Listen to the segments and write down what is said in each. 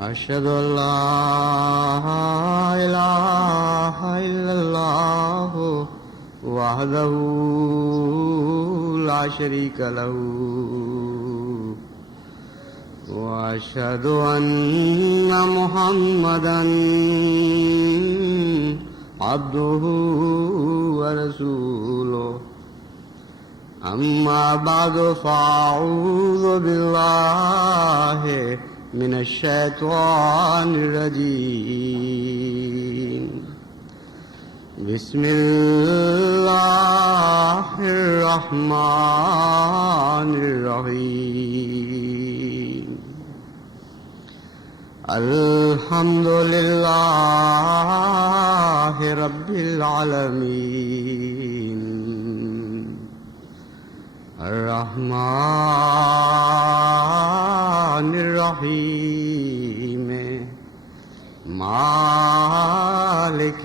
أشهد أن لا إله إلا الله وحده لا شريك له وأشهد أن محمدا عبده ورسوله أما بعد فأعوذ بالله من الشيطان الرجيم بسم الله الرحمن الرحيم الحمد لله رب العالمين الرحمن الرحيم مالك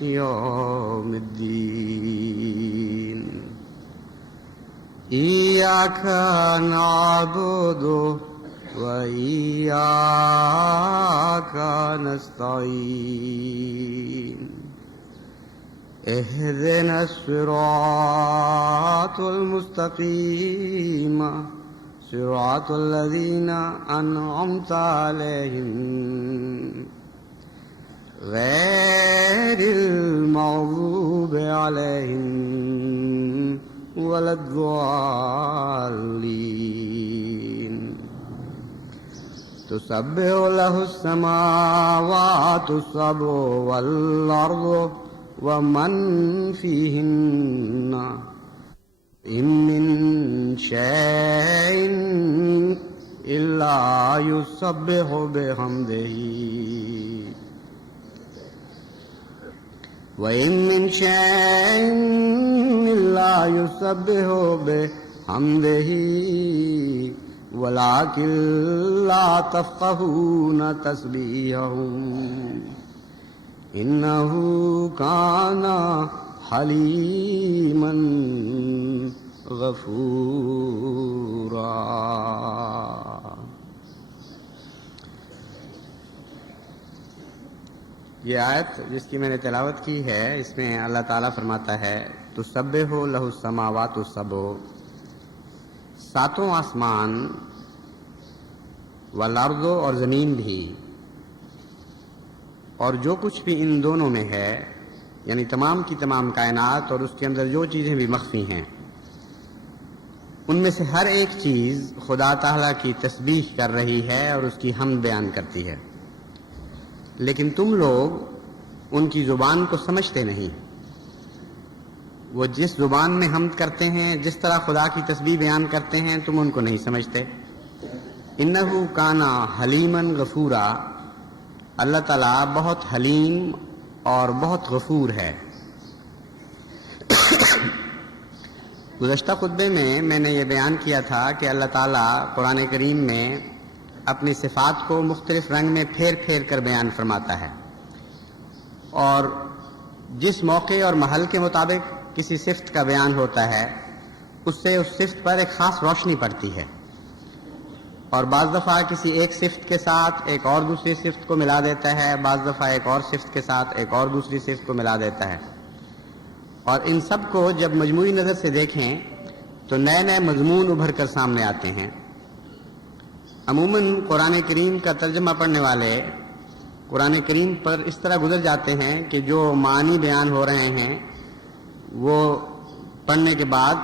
يوم الدين إياك نعبد وإياك نستعين اهدنا الصراط المستقيم صراط الذين أنعمت عليهم غير المغضوب عليهم ولا الضالين تسبح له السماوات السبع والأرض ومن فيهن إن من شيء إلا يسبح بحمده وإن من شيء إلا يسبح بحمده ولكن لا تفقهون تسبيحهم إنه كان حليما غفورا. یہ آیت جس کی میں نے تلاوت کی ہے، اس میں اللہ تعالیٰ فرماتا ہے تسبح لہ السماوات السبع، ساتوں آسمان، والارض اور زمین بھی، اور جو کچھ بھی ان دونوں میں ہے، یعنی تمام کی تمام کائنات اور اس کے اندر جو چیزیں بھی مخفی ہیں، ان میں سے ہر ایک چیز خدا تعالیٰ کی تسبیح کر رہی ہے اور اس کی حمد بیان کرتی ہے، لیکن تم لوگ ان کی زبان کو سمجھتے نہیں. وہ جس زبان میں حمد کرتے ہیں، جس طرح خدا کی تسبیح بیان کرتے ہیں، تم ان کو نہیں سمجھتے. انہ کانا حلیما غفورا، اللہ تعالیٰ بہت حلیم اور بہت غفور ہے. گزشتہ خطبے میں نے یہ بیان کیا تھا کہ اللہ تعالیٰ قرآن کریم میں اپنی صفات کو مختلف رنگ میں پھیر پھیر کر بیان فرماتا ہے، اور جس موقع اور محل کے مطابق کسی صفت کا بیان ہوتا ہے، اس سے اس صفت پر ایک خاص روشنی پڑتی ہے، اور بعض دفعہ کسی ایک صفت کے ساتھ ایک اور دوسری صفت کو ملا دیتا ہے، بعض دفعہ ایک اور صفت کے ساتھ ایک اور دوسری صفت کو ملا دیتا ہے، اور ان سب کو جب مجموعی نظر سے دیکھیں تو نئے نئے مضمون ابھر کر سامنے آتے ہیں. عموماً قرآن کریم کا ترجمہ پڑھنے والے قرآن کریم پر اس طرح گزر جاتے ہیں کہ جو معنی بیان ہو رہے ہیں وہ پڑھنے کے بعد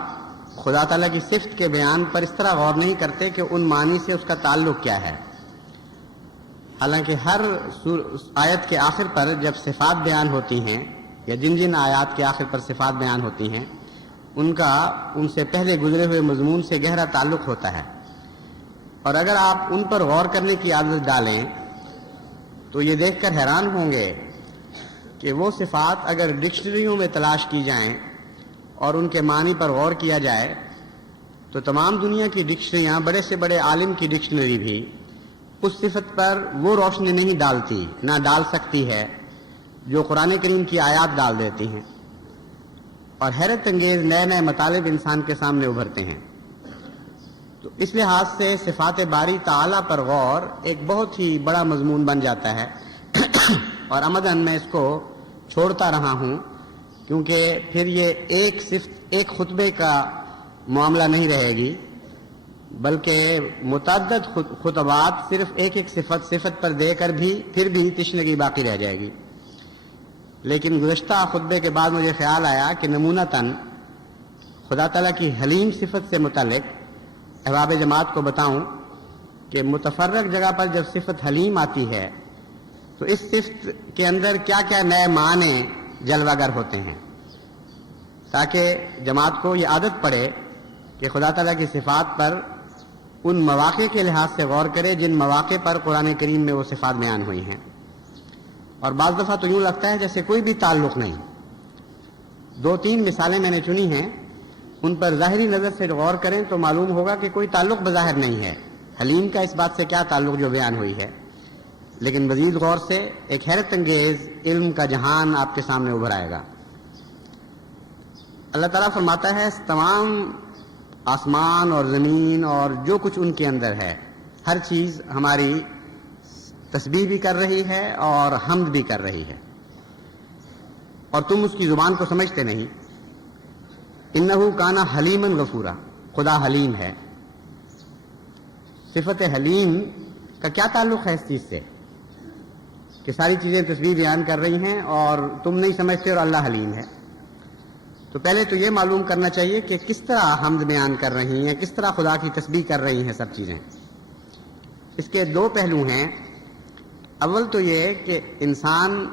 خدا تعالیٰ کی صفت کے بیان پر اس طرح غور نہیں کرتے کہ ان معنی سے اس کا تعلق کیا ہے. حالانکہ ہر آیت کے آخر پر جب صفات بیان ہوتی ہیں، یا جن جن آیات کے آخر پر صفات بیان ہوتی ہیں، ان کا ان سے پہلے گزرے ہوئے مضمون سے گہرا تعلق ہوتا ہے، اور اگر آپ ان پر غور کرنے کی عادت ڈالیں تو یہ دیکھ کر حیران ہوں گے کہ وہ صفات اگر ڈکشنریوں میں تلاش کی جائیں اور ان کے معنی پر غور کیا جائے تو تمام دنیا کی ڈکشنریاں، بڑے سے بڑے عالم کی ڈکشنری بھی اس صفت پر وہ روشنی نہیں ڈالتی، نہ ڈال سکتی ہے جو قرآن کریم کی آیات ڈال دیتی ہیں، اور حیرت انگیز نئے نئے مطالب انسان کے سامنے ابھرتے ہیں. تو اس لحاظ سے صفات باری تعالیٰ پر غور ایک بہت ہی بڑا مضمون بن جاتا ہے اور عمداً میں اس کو چھوڑتا رہا ہوں، کیونکہ پھر یہ ایک خطبے کا معاملہ نہیں رہے گی، بلکہ متعدد خطبات صرف ایک صفت پر دے کر بھی پھر بھی تشنگی باقی رہ جائے گی۔ لیکن گزشتہ خطبے کے بعد مجھے خیال آیا کہ نمونتاً خدا تعالیٰ کی حلیم صفت سے متعلق احباب جماعت کو بتاؤں کہ متفرق جگہ پر جب صفت حلیم آتی ہے تو اس صفت کے اندر کیا کیا نئے معنی جلوہ گر ہوتے ہیں، تاکہ جماعت کو یہ عادت پڑے کہ خدا تعالیٰ کی صفات پر ان مواقع کے لحاظ سے غور کرے جن مواقع پر قرآن کریم میں وہ صفات بیان ہوئی ہیں۔ اور بعض دفعہ تو یوں لگتا ہے جیسے کوئی بھی تعلق نہیں۔ 2-3 مثالیں میں نے چنی ہیں، ان پر ظاہری نظر سے غور کریں تو معلوم ہوگا کہ کوئی تعلق بظاہر نہیں ہے، حلیم کا اس بات سے کیا تعلق جو بیان ہوئی ہے، لیکن مزید غور سے ایک حیرت انگیز علم کا جہان آپ کے سامنے ابھر آئے گا۔ اللہ تعالیٰ فرماتا ہے تمام آسمان اور زمین اور جو کچھ ان کے اندر ہے، ہر چیز ہماری تسبیح بھی کر رہی ہے اور حمد بھی کر رہی ہے، اور تم اس کی زبان کو سمجھتے نہیں۔ انہو کانا حلیمن غفورا، خدا حلیم ہے۔ صفت حلیم کا کیا تعلق ہے اس چیز سے کہ ساری چیزیں تسبیح بیان کر رہی ہیں اور تم نہیں سمجھتے اور اللہ حلیم ہے؟ تو پہلے تو یہ معلوم کرنا چاہیے کہ کس طرح حمد بیان کر رہی ہیں، کس طرح خدا کی تسبیح کر رہی ہیں سب چیزیں۔ اس کے 2 پہلو ہیں۔ اول تو یہ کہ انسان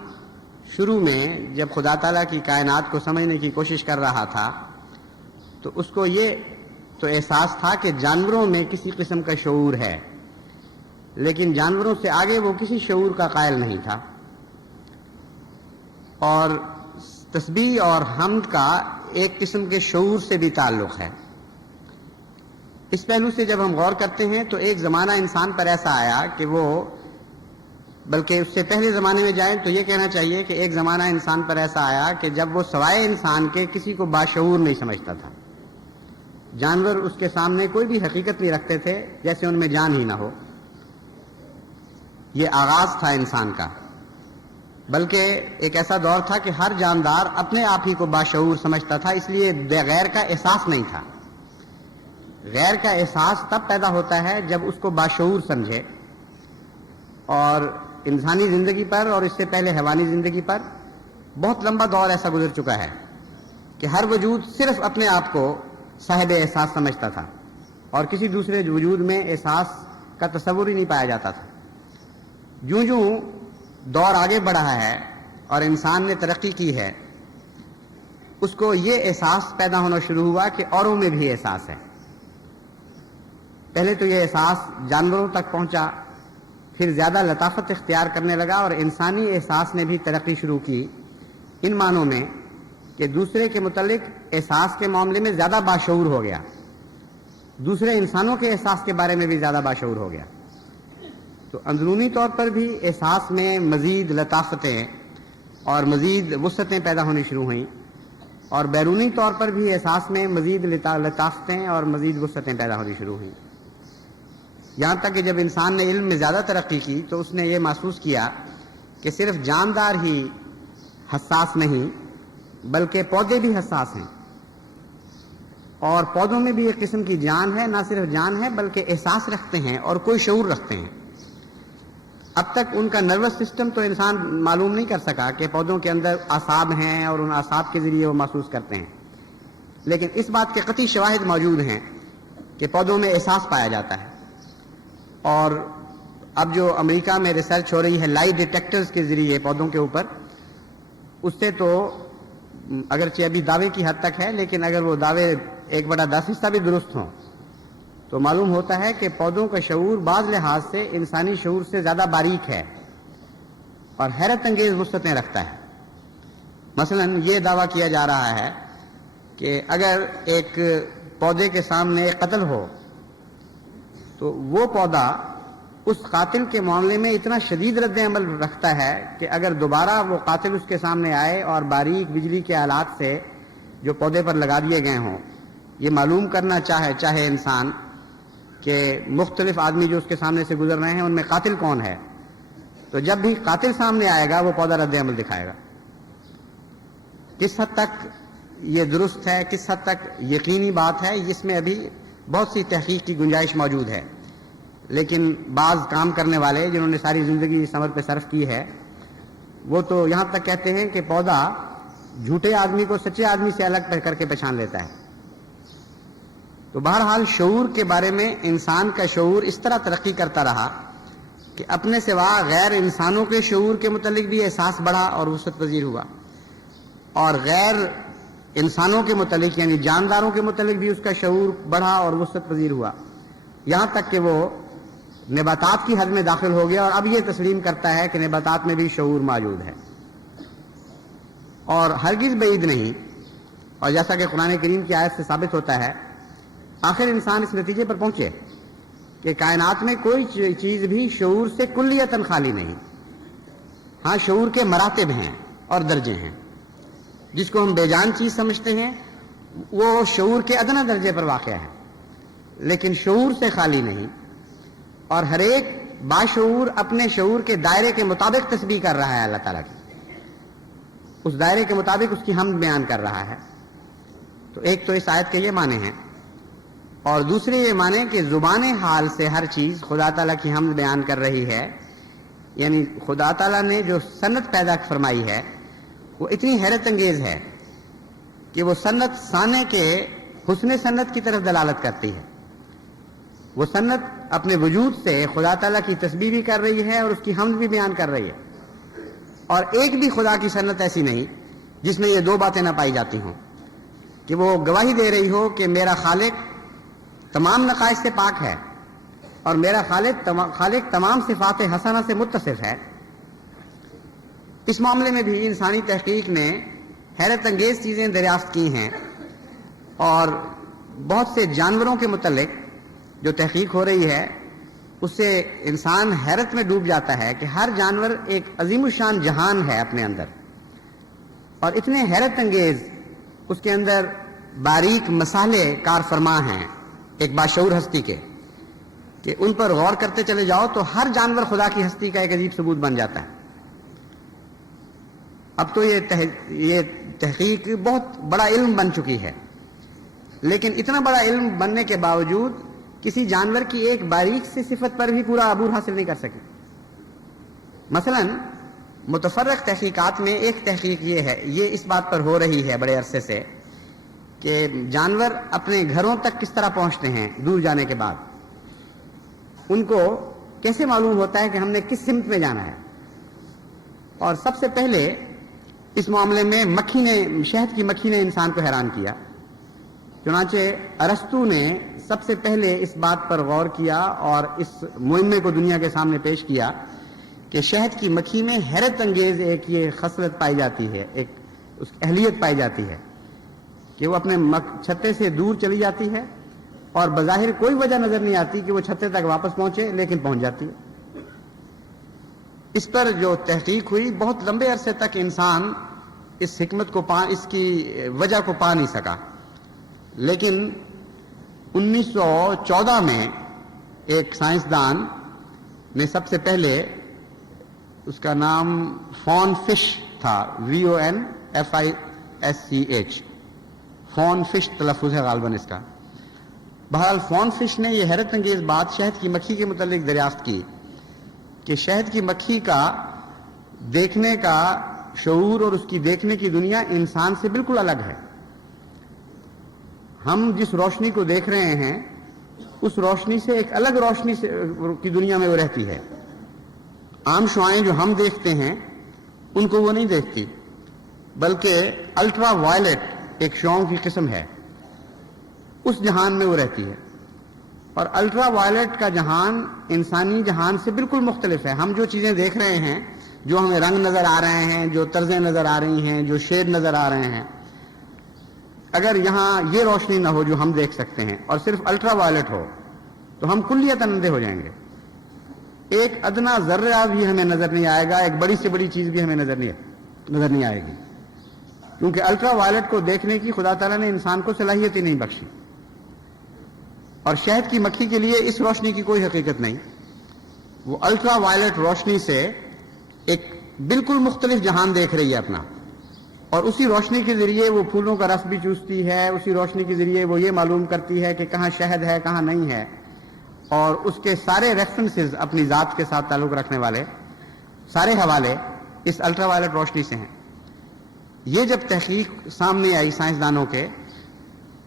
شروع میں جب خدا تعالیٰ کی کائنات کو سمجھنے کی کوشش کر رہا تھا تو اس کو یہ تو احساس تھا کہ جانوروں میں کسی قسم کا شعور ہے، لیکن جانوروں سے آگے وہ کسی شعور کا قائل نہیں تھا، اور تسبیح اور حمد کا ایک قسم کے شعور سے بھی تعلق ہے۔ اس پہلو سے جب ہم غور کرتے ہیں تو ایک زمانہ انسان پر ایسا آیا کہ وہ، بلکہ اس سے پہلے زمانے میں جائیں تو یہ کہنا چاہیے کہ ایک زمانہ انسان پر ایسا آیا کہ جب وہ سوائے انسان کے کسی کو باشعور نہیں سمجھتا تھا۔ جانور اس کے سامنے کوئی بھی حقیقت نہیں رکھتے تھے جیسے ان میں جان ہی نہ ہو۔ یہ آغاز تھا انسان کا، بلکہ ایک ایسا دور تھا کہ ہر جاندار اپنے آپ ہی کو باشعور سمجھتا تھا، اس لیے غیر کا احساس نہیں تھا۔ غیر کا احساس تب پیدا ہوتا ہے جب اس کو باشعور سمجھے، اور انسانی زندگی پر اور اس سے پہلے حیوانی زندگی پر بہت لمبا دور ایسا گزر چکا ہے کہ ہر وجود صرف اپنے آپ کو صاحب احساس سمجھتا تھا اور کسی دوسرے وجود میں احساس کا تصور ہی نہیں پایا جاتا تھا۔ جوں جوں دور آگے بڑھا ہے اور انسان نے ترقی کی ہے، اس کو یہ احساس پیدا ہونا شروع ہوا کہ اوروں میں بھی احساس ہے۔ پہلے تو یہ احساس جانوروں تک پہنچا، پھر زیادہ لطافت اختیار کرنے لگا اور انسانی احساس نے بھی ترقی شروع کی، ان معنوں میں کہ دوسرے کے متعلق احساس کے معاملے میں زیادہ باشعور ہو گیا، دوسرے انسانوں کے احساس کے بارے میں بھی زیادہ باشعور ہو گیا۔ تو اندرونی طور پر بھی احساس میں مزید لطافتیں اور مزید وسعتیں پیدا ہونی شروع ہوئیں، اور بیرونی طور پر بھی احساس میں مزید لطافتیں اور مزید وسعتیں پیدا ہونی شروع ہوئیں، یہاں تک کہ جب انسان نے علم میں زیادہ ترقی کی تو اس نے یہ محسوس کیا کہ صرف جاندار ہی حساس نہیں بلکہ پودے بھی حساس ہیں، اور پودوں میں بھی ایک قسم کی جان ہے، نہ صرف جان ہے بلکہ احساس رکھتے ہیں اور کوئی شعور رکھتے ہیں۔ اب تک ان کا نروس سسٹم تو انسان معلوم نہیں کر سکا کہ پودوں کے اندر اعصاب ہیں اور ان اعصاب کے ذریعے وہ محسوس کرتے ہیں، لیکن اس بات کے قطعی شواہد موجود ہیں کہ پودوں میں احساس پایا جاتا ہے۔ اور اب جو امریکہ میں ریسرچ ہو رہی ہے لائی ڈیٹیکٹرز کے ذریعے پودوں کے اوپر، اس سے تو اگرچہ ابھی دعوے کی حد تک ہے، لیکن اگر وہ دعوے 1/10 بھی درست ہوں تو معلوم ہوتا ہے کہ پودوں کا شعور بعض لحاظ سے انسانی شعور سے زیادہ باریک ہے اور حیرت انگیز وسعتیں رکھتا ہے۔ مثلا یہ دعویٰ کیا جا رہا ہے کہ اگر ایک پودے کے سامنے ایک قتل ہو تو وہ پودا اس قاتل کے معاملے میں اتنا شدید رد عمل رکھتا ہے کہ اگر دوبارہ وہ قاتل اس کے سامنے آئے اور باریک بجلی کے آلات سے جو پودے پر لگا دیے گئے ہوں یہ معلوم کرنا چاہے انسان کہ مختلف آدمی جو اس کے سامنے سے گزر رہے ہیں ان میں قاتل کون ہے، تو جب بھی قاتل سامنے آئے گا وہ پودا رد عمل دکھائے گا۔ کس حد تک یہ درست ہے، کس حد تک یقینی بات ہے، اس میں ابھی بہت سی تحقیق کی گنجائش موجود ہے، لیکن بعض کام کرنے والے جنہوں نے ساری زندگی اس عمل پہ صرف کی ہے وہ تو یہاں تک کہتے ہیں کہ پودا جھوٹے آدمی کو سچے آدمی سے الگ کر کے پہچان لیتا ہے۔ تو بہرحال شعور کے بارے میں انسان کا شعور اس طرح ترقی کرتا رہا کہ اپنے سوا غیر انسانوں کے شعور کے متعلق بھی احساس بڑھا اور وسعت پذیر ہوا، اور غیر انسانوں کے متعلق یعنی جانداروں کے متعلق بھی اس کا شعور بڑھا اور وسعت پذیر ہوا، یہاں تک کہ وہ نباتات کی حد میں داخل ہو گیا اور اب یہ تسلیم کرتا ہے کہ نباتات میں بھی شعور موجود ہے۔ اور ہرگز بعید نہیں، اور جیسا کہ قرآن کریم کی آیت سے ثابت ہوتا ہے، آخر انسان اس نتیجے پر پہنچے کہ کائنات میں کوئی چیز بھی شعور سے کلیتاً خالی نہیں۔ ہاں، شعور کے مراتب ہیں اور درجے ہیں، جس کو ہم بے جان چیز سمجھتے ہیں وہ شعور کے ادنی درجے پر واقع ہے، لیکن شعور سے خالی نہیں، اور ہر ایک باشعور اپنے شعور کے دائرے کے مطابق تسبیح کر رہا ہے اللہ تعالیٰ کی، اس دائرے کے مطابق اس کی حمد بیان کر رہا ہے۔ تو ایک تو اس آیت کے یہ معنی ہیں، اور دوسرے یہ معنی کہ زبان حال سے ہر چیز خدا تعالیٰ کی حمد بیان کر رہی ہے، یعنی خدا تعالیٰ نے جو سنت پیدا فرمائی ہے وہ اتنی حیرت انگیز ہے کہ وہ سنت سانے کے حسن سنت کی طرف دلالت کرتی ہے۔ وہ سنت اپنے وجود سے خدا تعالیٰ کی تسبیح بھی کر رہی ہے اور اس کی حمد بھی بیان کر رہی ہے، اور ایک بھی خدا کی سنت ایسی نہیں جس میں یہ دو باتیں نہ پائی جاتی ہوں، کہ وہ گواہی دے رہی ہو کہ میرا خالق تمام نقائص سے پاک ہے اور میرا خالق تمام صفات حسنہ سے متصف ہے۔ اس معاملے میں بھی انسانی تحقیق نے حیرت انگیز چیزیں دریافت کی ہیں، اور بہت سے جانوروں کے متعلق جو تحقیق ہو رہی ہے اس سے انسان حیرت میں ڈوب جاتا ہے کہ ہر جانور ایک عظیم الشان جہان ہے اپنے اندر، اور اتنے حیرت انگیز اس کے اندر باریک مسالے کار فرما ہیں ایک باشعور ہستی کے، کہ ان پر غور کرتے چلے جاؤ تو ہر جانور خدا کی ہستی کا ایک عجیب ثبوت بن جاتا ہے۔ اب تو یہ تحقیق بہت بڑا علم بن چکی ہے، لیکن اتنا بڑا علم بننے کے باوجود کسی جانور کی ایک باریک سی صفت پر بھی پورا عبور حاصل نہیں کر سکی۔ مثلا متفرق تحقیقات میں ایک تحقیق یہ ہے، یہ اس بات پر ہو رہی ہے بڑے عرصے سے کہ جانور اپنے گھروں تک کس طرح پہنچتے ہیں دور جانے کے بعد، ان کو کیسے معلوم ہوتا ہے کہ ہم نے کس سمت میں جانا ہے۔ اور سب سے پہلے اس معاملے میں شہد کی مکھی نے انسان کو حیران کیا۔ چنانچہ ارسطو نے سب سے پہلے اس بات پر غور کیا اور اس مہمے کو دنیا کے سامنے پیش کیا کہ شہد کی مکھی میں حیرت انگیز ایک یہ خصلت پائی جاتی ہے، ایک اس کی اہلیت پائی جاتی ہے کہ وہ اپنے چھتے سے دور چلی جاتی ہے اور بظاہر کوئی وجہ نظر نہیں آتی کہ وہ چھتے تک واپس پہنچے، لیکن پہنچ جاتی ہے۔ اس پر جو تحقیق ہوئی بہت لمبے عرصے تک انسان اس حکمت کو اس کی وجہ کو پا نہیں سکا، لیکن 1914 میں ایک سائنسدان نے سب سے پہلے، اس کا نام فون فش تھا، VONFISCH، فون فش تلفظ ہے غالباً اس کا۔ بہرحال فون فش نے یہ حیرت انگیز بات شہد کی مکھی کے متعلق دریافت کی کہ شہد کی مکھی کا دیکھنے کا شعور اور اس کی دیکھنے کی دنیا انسان سے بالکل الگ ہے۔ ہم جس روشنی کو دیکھ رہے ہیں اس روشنی سے ایک الگ روشنی کی دنیا میں وہ رہتی ہے۔ عام شعاعیں جو ہم دیکھتے ہیں ان کو وہ نہیں دیکھتی، بلکہ الٹرا وائلٹ ایک شعاؤں کی قسم ہے، اس جہان میں وہ رہتی ہے۔ اور الٹرا وائلٹ کا جہان انسانی جہان سے بالکل مختلف ہے۔ ہم جو چیزیں دیکھ رہے ہیں، جو ہمیں رنگ نظر آ رہے ہیں، جو طرزیں نظر آ رہی ہیں، جو شیڈ نظر آ رہے ہیں، اگر یہاں یہ روشنی نہ ہو جو ہم دیکھ سکتے ہیں اور صرف الٹرا وائلٹ ہو تو ہم کلیتاً اندھے ہو جائیں گے۔ ایک ادنا ذرہ بھی ہمیں نظر نہیں آئے گا، ایک بڑی سے بڑی چیز بھی ہمیں نظر نہیں آئے گی، کیونکہ الٹرا وائلٹ کو دیکھنے کی خدا تعالیٰ نے انسان کو صلاحیت ہی نہیں بخشی۔ اور شہد کی مکھی کے لیے اس روشنی کی کوئی حقیقت نہیں. وہ الٹرا وائلٹ روشنی سے ایک بالکل مختلف جہان دیکھ رہی ہے اپنا، اور اسی روشنی کے ذریعے وہ پھولوں کا رس بھی چوستی ہے، اسی روشنی کے ذریعے وہ یہ معلوم کرتی ہے کہ کہاں شہد ہے کہاں نہیں ہے، اور اس کے سارے ریفرنسز اپنی ذات کے ساتھ تعلق رکھنے والے سارے حوالے اس الٹرا وائلٹ روشنی سے ہیں. یہ جب تحقیق سامنے آئی سائنسدانوں کے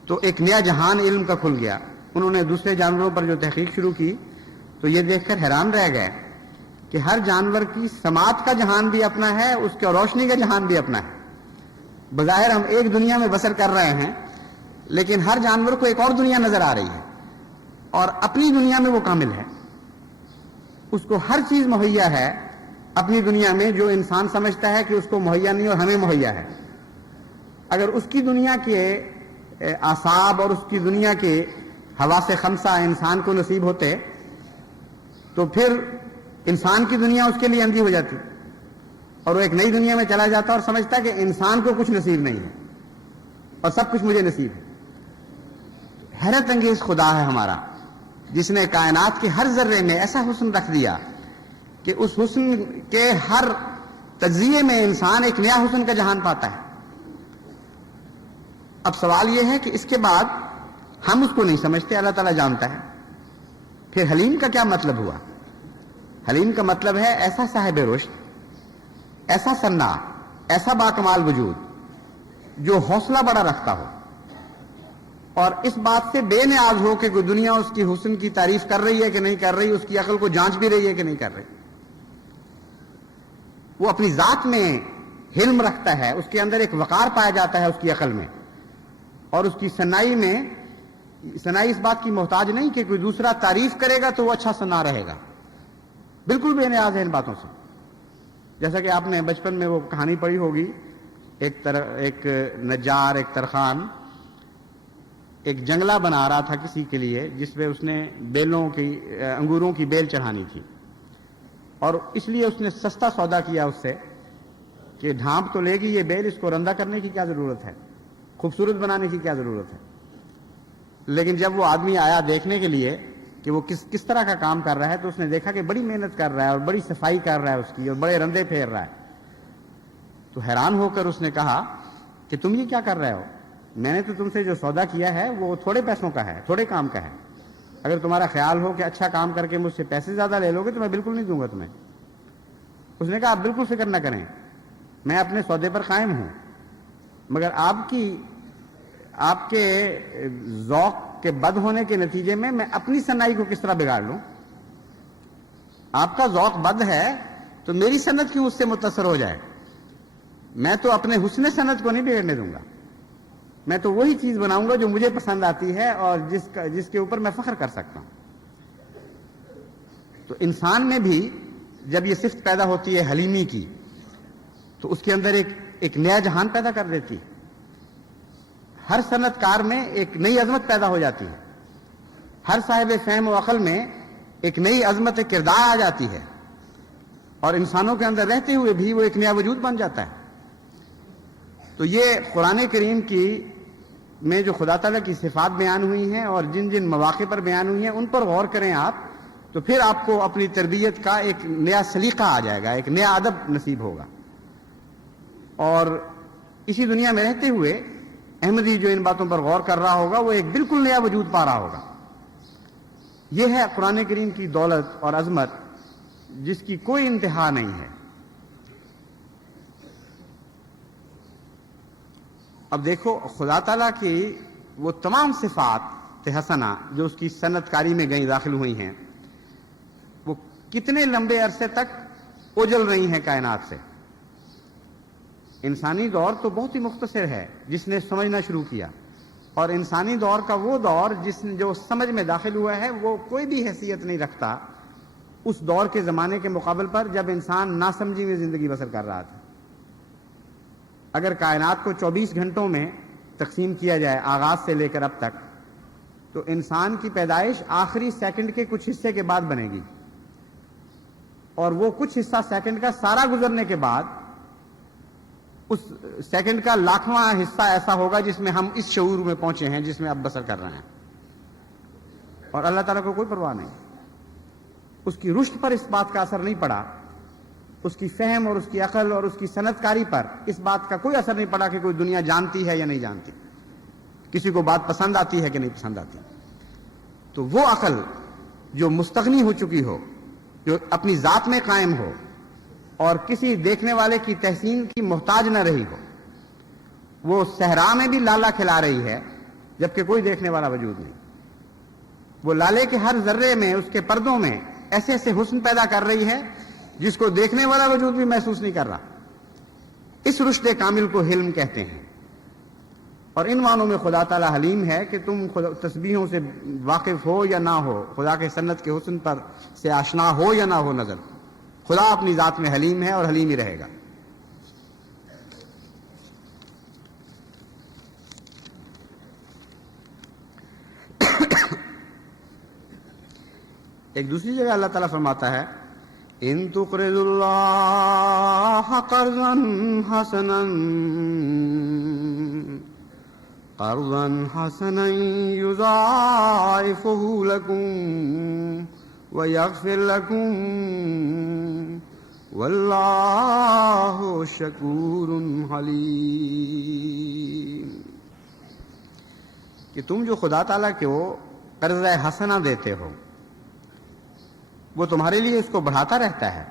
تو ایک نیا جہان علم کا کھل گیا. انہوں نے دوسرے جانوروں پر جو تحقیق شروع کی تو یہ دیکھ کر حیران رہ گئے کہ ہر جانور کی سماعت کا جہان بھی اپنا ہے، اس کے روشنی کا جہان بھی اپنا ہے. بظاہر ہم ایک دنیا میں بسر کر رہے ہیں، لیکن ہر جانور کو ایک اور دنیا نظر آ رہی ہے، اور اپنی دنیا میں وہ کامل ہے. اس کو ہر چیز مہیا ہے اپنی دنیا میں جو انسان سمجھتا ہے کہ اس کو مہیا نہیں اور ہمیں مہیا ہے. اگر اس کی دنیا کے اعصاب اور اس کی دنیا کے حواس خمسہ انسان کو نصیب ہوتے تو پھر انسان کی دنیا اس کے لیے اندھی ہو جاتی، اور وہ ایک نئی دنیا میں چلا جاتا اور سمجھتا کہ انسان کو کچھ نصیب نہیں ہے اور سب کچھ مجھے نصیب ہے. حیرت انگیز خدا ہے ہمارا، جس نے کائنات کے ہر ذرے میں ایسا حسن رکھ دیا کہ اس حسن کے ہر تجزیے میں انسان ایک نیا حسن کا جہان پاتا ہے. اب سوال یہ ہے کہ اس کے بعد ہم اس کو نہیں سمجھتے، اللہ تعالیٰ جانتا ہے. پھر حلیم کا کیا مطلب ہوا؟ حلیم کا مطلب ہے ایسا صاحب رشد، ایسا صناع، ایسا باکمال وجود جو حوصلہ بڑا رکھتا ہو اور اس بات سے بے نیاز ہو کہ کوئی دنیا اس کی حسن کی تعریف کر رہی ہے کہ نہیں کر رہی، اس کی عقل کو جانچ بھی رہی ہے کہ نہیں کر رہی. وہ اپنی ذات میں حلم رکھتا ہے، اس کے اندر ایک وقار پایا جاتا ہے اس کی عقل میں، اور اس کی صنائی اس بات کی محتاج نہیں کہ کوئی دوسرا تعریف کرے گا تو وہ اچھا صناع رہے گا. بالکل بے نیاز ہے ان باتوں سے. جیسا کہ آپ نے بچپن میں وہ کہانی پڑھی ہوگی، ایک نجار، ایک ترخان ایک جنگلہ بنا رہا تھا کسی کے لیے، جس پہ اس نے انگوروں کی بیل چڑھانی تھی، اور اس لیے اس نے سستا سودا کیا اس سے کہ ڈھانپ تو لے گی یہ بیل، اس کو رندہ کرنے کی کیا ضرورت ہے، خوبصورت بنانے کی کیا ضرورت ہے. لیکن جب وہ آدمی آیا دیکھنے کے لیے کہ وہ کس طرح کا کام کر رہا ہے تو اس نے دیکھا کہ بڑی محنت کر رہا ہے اور بڑی صفائی کر رہا ہے اس کی، اور بڑے رندے پھیر رہا ہے. تو حیران ہو کر اس نے کہا کہ تم یہ کیا کر رہے ہو؟ میں نے تو تم سے جو سودا کیا ہے وہ تھوڑے پیسوں کا ہے، تھوڑے کام کا ہے. اگر تمہارا خیال ہو کہ اچھا کام کر کے مجھ سے پیسے زیادہ لے لو گے تو میں بالکل نہیں دوں گا تمہیں. اس نے کہا آپ بالکل فکر نہ کریں، میں اپنے سودے پر قائم ہوں، مگر آپ کے ذوق کے بد ہونے کے نتیجے میں اپنی صنائی کو کس طرح بگاڑ لوں؟ آپ کا ذوق بد ہے تو میری صنعت کیوں اس سے متاثر ہو جائے؟ میں تو اپنے حسن صنعت کو نہیں بگڑنے دوں گا. میں تو وہی چیز بناؤں گا جو مجھے پسند آتی ہے اور جس کے اوپر میں فخر کر سکتا ہوں. تو انسان میں بھی جب یہ صفت پیدا ہوتی ہے حلیمی کی تو اس کے اندر ایک نیا جہان پیدا کر دیتی ہے. ہر صنعت کار میں ایک نئی عظمت پیدا ہو جاتی ہے، ہر صاحب فہم و عقل میں ایک نئی عظمت کردار آ جاتی ہے، اور انسانوں کے اندر رہتے ہوئے بھی وہ ایک نیا وجود بن جاتا ہے. تو یہ قرآن کریم میں جو خدا تعالیٰ کی صفات بیان ہوئی ہیں اور جن جن مواقع پر بیان ہوئی ہیں ان پر غور کریں آپ، تو پھر آپ کو اپنی تربیت کا ایک نیا سلیقہ آ جائے گا، ایک نیا ادب نصیب ہوگا. اور اسی دنیا میں رہتے ہوئے احمدی جو ان باتوں پر غور کر رہا ہوگا وہ ایک بالکل نیا وجود پا رہا ہوگا. یہ ہے قرآن کریم کی دولت اور عظمت جس کی کوئی انتہا نہیں ہے. اب دیکھو خدا تعالیٰ کی وہ تمام صفات حسنہ جو اس کی صنعت کاری میں داخل ہوئی ہیں، وہ کتنے لمبے عرصے تک اجل رہی ہیں کائنات سے. انسانی دور تو بہت ہی مختصر ہے جس نے سمجھنا شروع کیا، اور انسانی دور کا وہ دور جو سمجھ میں داخل ہوا ہے وہ کوئی بھی حیثیت نہیں رکھتا اس دور کے زمانے کے مقابل پر جب انسان ناسمجھی میں زندگی بسر کر رہا تھا. اگر کائنات کو 24 گھنٹوں میں تقسیم کیا جائے آغاز سے لے کر اب تک، تو انسان کی پیدائش آخری سیکنڈ کے کچھ حصے کے بعد بنے گی، اور وہ کچھ حصہ سیکنڈ کا سارا گزرنے کے بعد اس سیکنڈ کا لاکھواں حصہ ایسا ہوگا جس میں ہم اس شعور میں پہنچے ہیں جس میں اب بسر کر رہے ہیں. اور اللہ تعالیٰ کو کوئی پرواہ نہیں. اس کی رشد پر اس بات کا اثر نہیں پڑا، اس کی فہم اور اس کی عقل اور اس کی صنعت کاری پر اس بات کا کوئی اثر نہیں پڑا کہ کوئی دنیا جانتی ہے یا نہیں جانتی، کسی کو بات پسند آتی ہے کہ نہیں پسند آتی. تو وہ عقل جو مستغنی ہو چکی ہو، جو اپنی ذات میں قائم ہو اور کسی دیکھنے والے کی تحسین کی محتاج نہ رہی ہو، وہ صحرا میں بھی لالا کھلا رہی ہے جبکہ کوئی دیکھنے والا وجود نہیں. وہ لالے کے ہر ذرے میں، اس کے پردوں میں ایسے ایسے حسن پیدا کر رہی ہے جس کو دیکھنے والا وجود بھی محسوس نہیں کر رہا. اس رشد کامل کو حلم کہتے ہیں. اور ان معنوں میں خدا تعالی حلیم ہے کہ تم تسبیحوں سے واقف ہو یا نہ ہو، خدا کے صنعت کے حسن پر سے آشنا ہو یا نہ ہو نظر، خدا اپنی ذات میں حلیم ہے اور حلیم ہی رہے گا. ایک دوسری جگہ اللہ تعالیٰ فرماتا ہے ان تقرض اللہ قرضا حسنا یضاعفہ لکم ویغفر لکم واللہ شکور حلیم. کہ تم جو خدا تعالیٰ کو قرض حسنہ دیتے ہو، وہ تمہارے لیے اس کو بڑھاتا رہتا ہے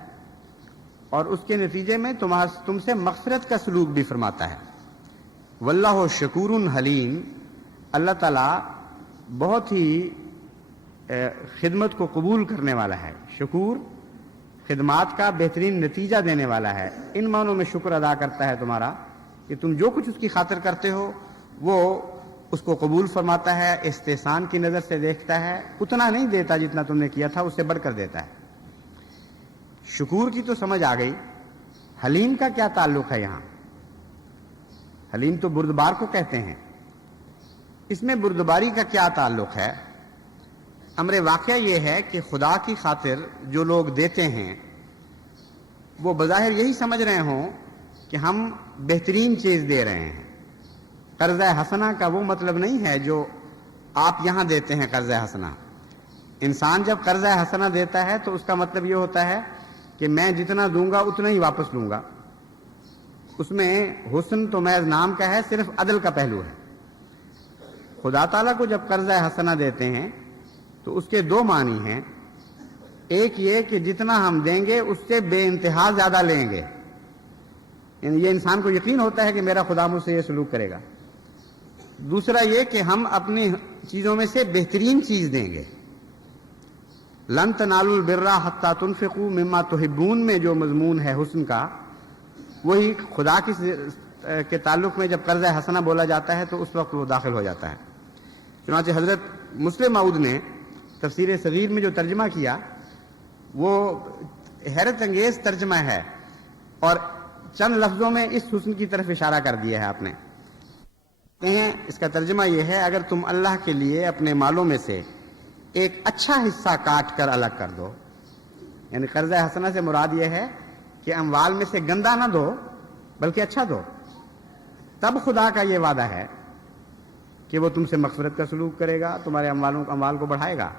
اور اس کے نتیجے میں تم سے مغفرت کا سلوک بھی فرماتا ہے. واللہ شکور حلیم، اللہ تعالیٰ بہت ہی خدمت کو قبول کرنے والا ہے. شکور خدمات کا بہترین نتیجہ دینے والا ہے. ان معنوں میں شکر ادا کرتا ہے تمہارا کہ تم جو کچھ اس کی خاطر کرتے ہو وہ اس کو قبول فرماتا ہے، استحسان کی نظر سے دیکھتا ہے، اتنا نہیں دیتا جتنا تم نے کیا تھا، اس سے بڑھ کر دیتا ہے. شکور کی تو سمجھ آ گئی. حلیم کا کیا تعلق ہے یہاں؟ حلیم تو بردبار کو کہتے ہیں. اس میں بردباری کا کیا تعلق ہے؟ امر واقعہ یہ ہے کہ خدا کی خاطر جو لوگ دیتے ہیں وہ بظاہر یہی سمجھ رہے ہوں کہ ہم بہترین چیز دے رہے ہیں. قرض حسنہ کا وہ مطلب نہیں ہے جو آپ یہاں دیتے ہیں. قرض حسنہ، انسان جب قرض حسنہ دیتا ہے تو اس کا مطلب یہ ہوتا ہے کہ میں جتنا دوں گا اتنا ہی واپس لوں گا. اس میں حسن تو محض نام کا ہے، صرف عدل کا پہلو ہے. خدا تعالیٰ کو جب قرض حسنہ دیتے ہیں تو اس کے دو معنی ہیں. ایک یہ کہ جتنا ہم دیں گے اس سے بے انتہا زیادہ لیں گے، یعنی یہ انسان کو یقین ہوتا ہے کہ میرا خدا مجھ سے یہ سلوک کرے گا. دوسرا یہ کہ ہم اپنی چیزوں میں سے بہترین چیز دیں گے. لن تنالوا البر حتی تنفقوا مما تحبون میں جو مضمون ہے حسن کا، وہی خدا کے تعلق میں جب قرض حسنہ بولا جاتا ہے تو اس وقت وہ داخل ہو جاتا ہے. چنانچہ حضرت مسلم معود نے تفسیر صغیر میں جو ترجمہ کیا وہ حیرت انگیز ترجمہ ہے اور چند لفظوں میں اس حسن کی طرف اشارہ کر دیا ہے آپ نے. اس کا ترجمہ یہ ہے، اگر تم اللہ کے لیے اپنے مالوں میں سے ایک اچھا حصہ کاٹ کر الگ کر دو، یعنی قرض حسنہ سے مراد یہ ہے کہ اموال میں سے گندا نہ دو بلکہ اچھا دو، تب خدا کا یہ وعدہ ہے کہ وہ تم سے مغفرت کا سلوک کرے گا، تمہارے اموال کو بڑھائے گا.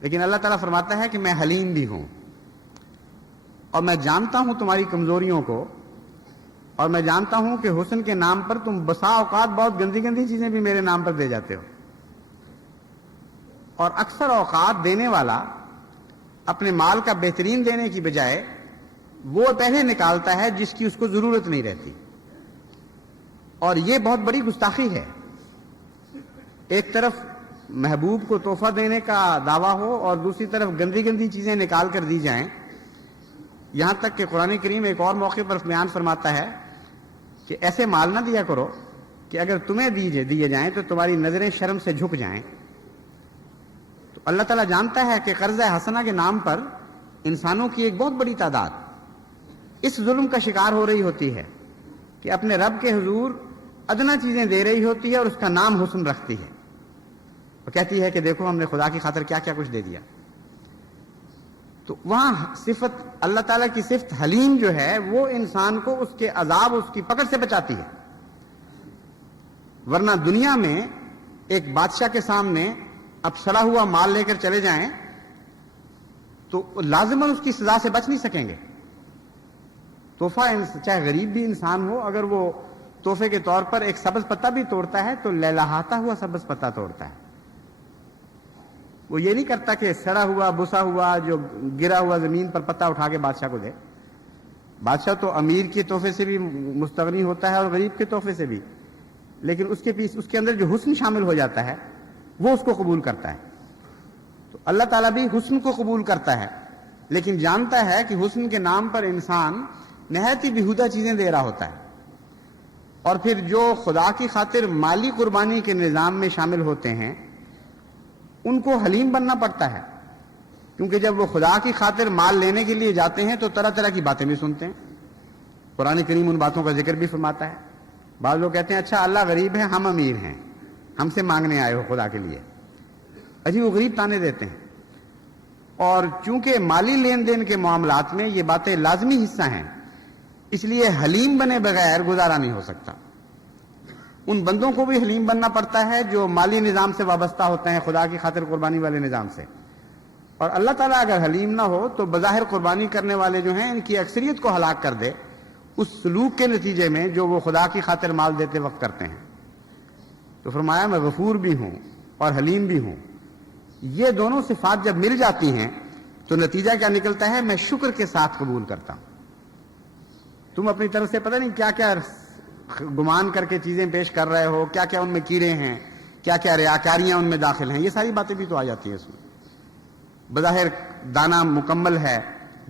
لیکن اللہ تعالیٰ فرماتا ہے کہ میں حلیم بھی ہوں اور میں جانتا ہوں تمہاری کمزوریوں کو، اور میں جانتا ہوں کہ حسن کے نام پر تم بسا اوقات بہت گندی گندی چیزیں بھی میرے نام پر دے جاتے ہو. اور اکثر اوقات دینے والا اپنے مال کا بہترین دینے کی بجائے وہ پہلے نکالتا ہے جس کی اس کو ضرورت نہیں رہتی، اور یہ بہت بڑی گستاخی ہے. ایک طرف محبوب کو تحفہ دینے کا دعویٰ ہو اور دوسری طرف گندی گندی چیزیں نکال کر دی جائیں. یہاں تک کہ قرآن کریم ایک اور موقع پر بیان فرماتا ہے کہ ایسے مال نہ دیا کرو کہ اگر تمہیں دیے جائیں تو تمہاری نظریں شرم سے جھک جائیں. تو اللہ تعالیٰ جانتا ہے کہ قرض حسنہ کے نام پر انسانوں کی ایک بہت بڑی تعداد اس ظلم کا شکار ہو رہی ہوتی ہے کہ اپنے رب کے حضور ادنا چیزیں دے رہی ہوتی ہے اور اس کا نام حسن رکھتی ہے اور کہتی ہے کہ دیکھو ہم نے خدا کی خاطر کیا کیا کچھ دے دیا. تو وہاں صفت اللہ تعالیٰ کی صفت حلیم جو ہے وہ انسان کو اس کے عذاب، اس کی پکڑ سے بچاتی ہے. ورنہ دنیا میں ایک بادشاہ کے سامنے اب سڑا ہوا مال لے کر چلے جائیں تو لازماً اس کی سزا سے بچ نہیں سکیں گے. تحفہ چاہے غریب بھی انسان ہو، اگر وہ تحفے کے طور پر ایک سبز پتا بھی توڑتا ہے تو لہلہاتا ہوا سبز پتا توڑتا ہے. وہ یہ نہیں کرتا کہ سڑا ہوا بسا ہوا جو گرا ہوا زمین پر پتا اٹھا کے بادشاہ کو دے. بادشاہ تو امیر کے تحفے سے بھی مستغنی ہوتا ہے اور غریب کے تحفے سے بھی، لیکن اس کے اندر جو حسن شامل ہو جاتا ہے وہ اس کو قبول کرتا ہے. تو اللہ تعالیٰ بھی حسن کو قبول کرتا ہے، لیکن جانتا ہے کہ حسن کے نام پر انسان نہایت ہی بیہودہ چیزیں دے رہا ہوتا ہے. اور پھر جو خدا کی خاطر مالی قربانی کے نظام میں شامل ہوتے ہیں ان کو حلیم بننا پڑتا ہے، کیونکہ جب وہ خدا کی خاطر مال لینے کے لیے جاتے ہیں تو طرح طرح کی باتیں بھی سنتے ہیں. قرآن کریم ان باتوں کا ذکر بھی فرماتا ہے. بعض لوگ کہتے ہیں اچھا اللہ غریب ہے، ہم امیر ہیں، ہم سے مانگنے آئے ہو خدا کے لیے. عجیب و غریب تانے دیتے ہیں. اور چونکہ مالی لین دین کے معاملات میں یہ باتیں لازمی حصہ ہیں، اس لیے حلیم بنے بغیر گزارا نہیں ہو سکتا. ان بندوں کو بھی حلیم بننا پڑتا ہے جو مالی نظام سے وابستہ ہوتے ہیں، خدا کی خاطر قربانی والے نظام سے. اور اللہ تعالیٰ اگر حلیم نہ ہو تو بظاہر قربانی کرنے والے جو ہیں ان کی اکثریت کو ہلاک کر دے اس سلوک کے نتیجے میں جو وہ خدا کی خاطر مال دیتے وقت کرتے ہیں. تو فرمایا میں غفور بھی ہوں اور حلیم بھی ہوں. یہ دونوں صفات جب مل جاتی ہیں تو نتیجہ کیا نکلتا ہے؟ میں شکر کے ساتھ قبول کرتا ہوں. تم اپنی طرف سے پتہ نہیں کیا کیا گمان کر کے چیزیں پیش کر رہے ہو، کیا کیا ان میں کیڑے ہیں، کیا کیا ریاکاریاں ان میں داخل ہیں. یہ ساری باتیں بھی تو آ جاتی ہیں اس میں. بظاہر دانہ مکمل ہے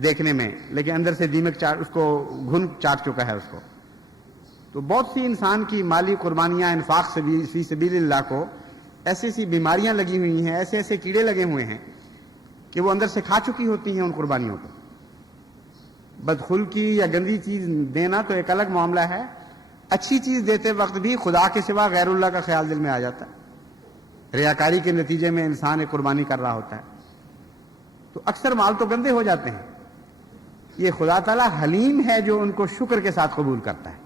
دیکھنے میں، لیکن اندر سے دیمک اس کو گھن چاٹ چکا ہے اس کو. تو بہت سی انسان کی مالی قربانیاں انفاق فی سبیل اللہ کو ایسی ایسی بیماریاں لگی ہوئی ہیں، ایسے ایسے کیڑے لگے ہوئے ہیں کہ وہ اندر سے کھا چکی ہوتی ہیں ان قربانیوں کو. بدخلقی یا گندی چیز دینا تو ایک الگ معاملہ ہے، اچھی چیز دیتے وقت بھی خدا کے سوا غیر اللہ کا خیال دل میں آ جاتا ہے. ریاکاری کے نتیجے میں انسان ایک قربانی کر رہا ہوتا ہے تو اکثر مال تو گندے ہو جاتے ہیں. یہ خدا تعالیٰ حلیم ہے جو ان کو شکر کے ساتھ قبول کرتا ہے.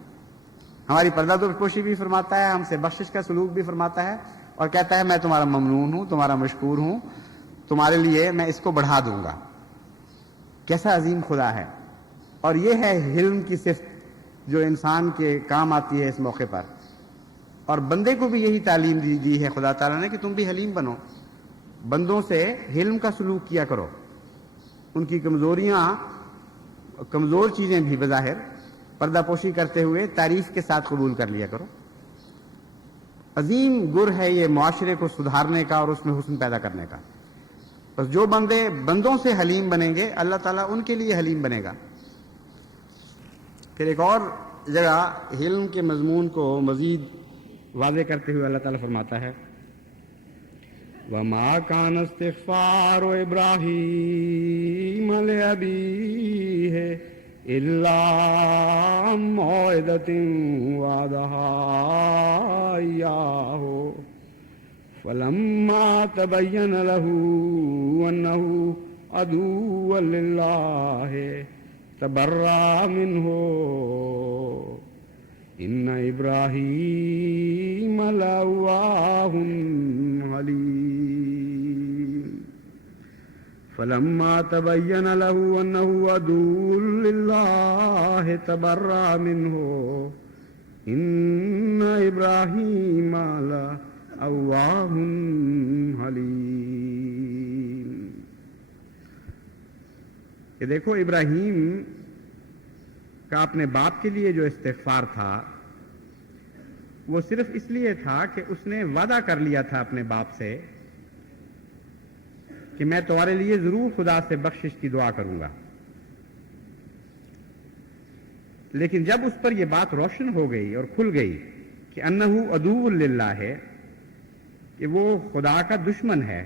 ہماری پردہ پوشی بھی فرماتا ہے، ہم سے بخشش کا سلوک بھی فرماتا ہے اور کہتا ہے میں تمہارا ممنون ہوں، تمہارا مشکور ہوں، تمہارے لیے میں اس کو بڑھا دوں گا. کیسا عظیم خدا ہے. اور یہ ہے حلم کی صفت جو انسان کے کام آتی ہے اس موقع پر. اور بندے کو بھی یہی تعلیم دی ہے خدا تعالیٰ نے کہ تم بھی حلیم بنو، بندوں سے حلم کا سلوک کیا کرو، ان کی کمزور چیزیں بھی بظاہر پردہ پوشی کرتے ہوئے تعریف کے ساتھ قبول کر لیا کرو. عظیم گر ہے یہ معاشرے کو سدھارنے کا اور اس میں حسن پیدا کرنے کا. بس جو بندے بندوں سے حلیم بنیں گے اللہ تعالیٰ ان کے لیے حلیم بنے گا. پھر ایک اور جگہ حلم کے مضمون کو مزید واضح کرتے ہوئے اللہ تعالیٰ فرماتا ہے وَمَا كَانَ اسْتِغْفَارُ إِبْرَاهِيمَ لِأَبِيهِ إِلَّا عَن مَّوْعِدَةٍ وَعَدَهَا إِيَّاهُ فَلَمَّا تَبَيَّنَ لَهُ أَنَّهُ عَدُوٌّ لِّلَّهِ تَبَرَّأَ مِنْهُ إِنَّ إِبْرَاهِيمَ لَأَوَّاهٌ حَلِيمٌ فَلَمَّا تَبَيَّنَ لَهُ أَنَّهُ عَدُوٌّ لِّلَّهِ تَبَرَّأَ مِنْهُ إِنَّ إِبْرَاهِيمَ لَأَوَّاهٌ حَلِيمٌ. کہ دیکھو ابراہیم کا اپنے باپ کے لیے جو استغفار تھا وہ صرف اس لیے تھا کہ اس نے وعدہ کر لیا تھا اپنے باپ سے کہ میں تمہارے لیے ضرور خدا سے بخشش کی دعا کروں گا. لیکن جب اس پر یہ بات روشن ہو گئی اور کھل گئی کہ انہ عدو للہ ہے، کہ وہ خدا کا دشمن ہے،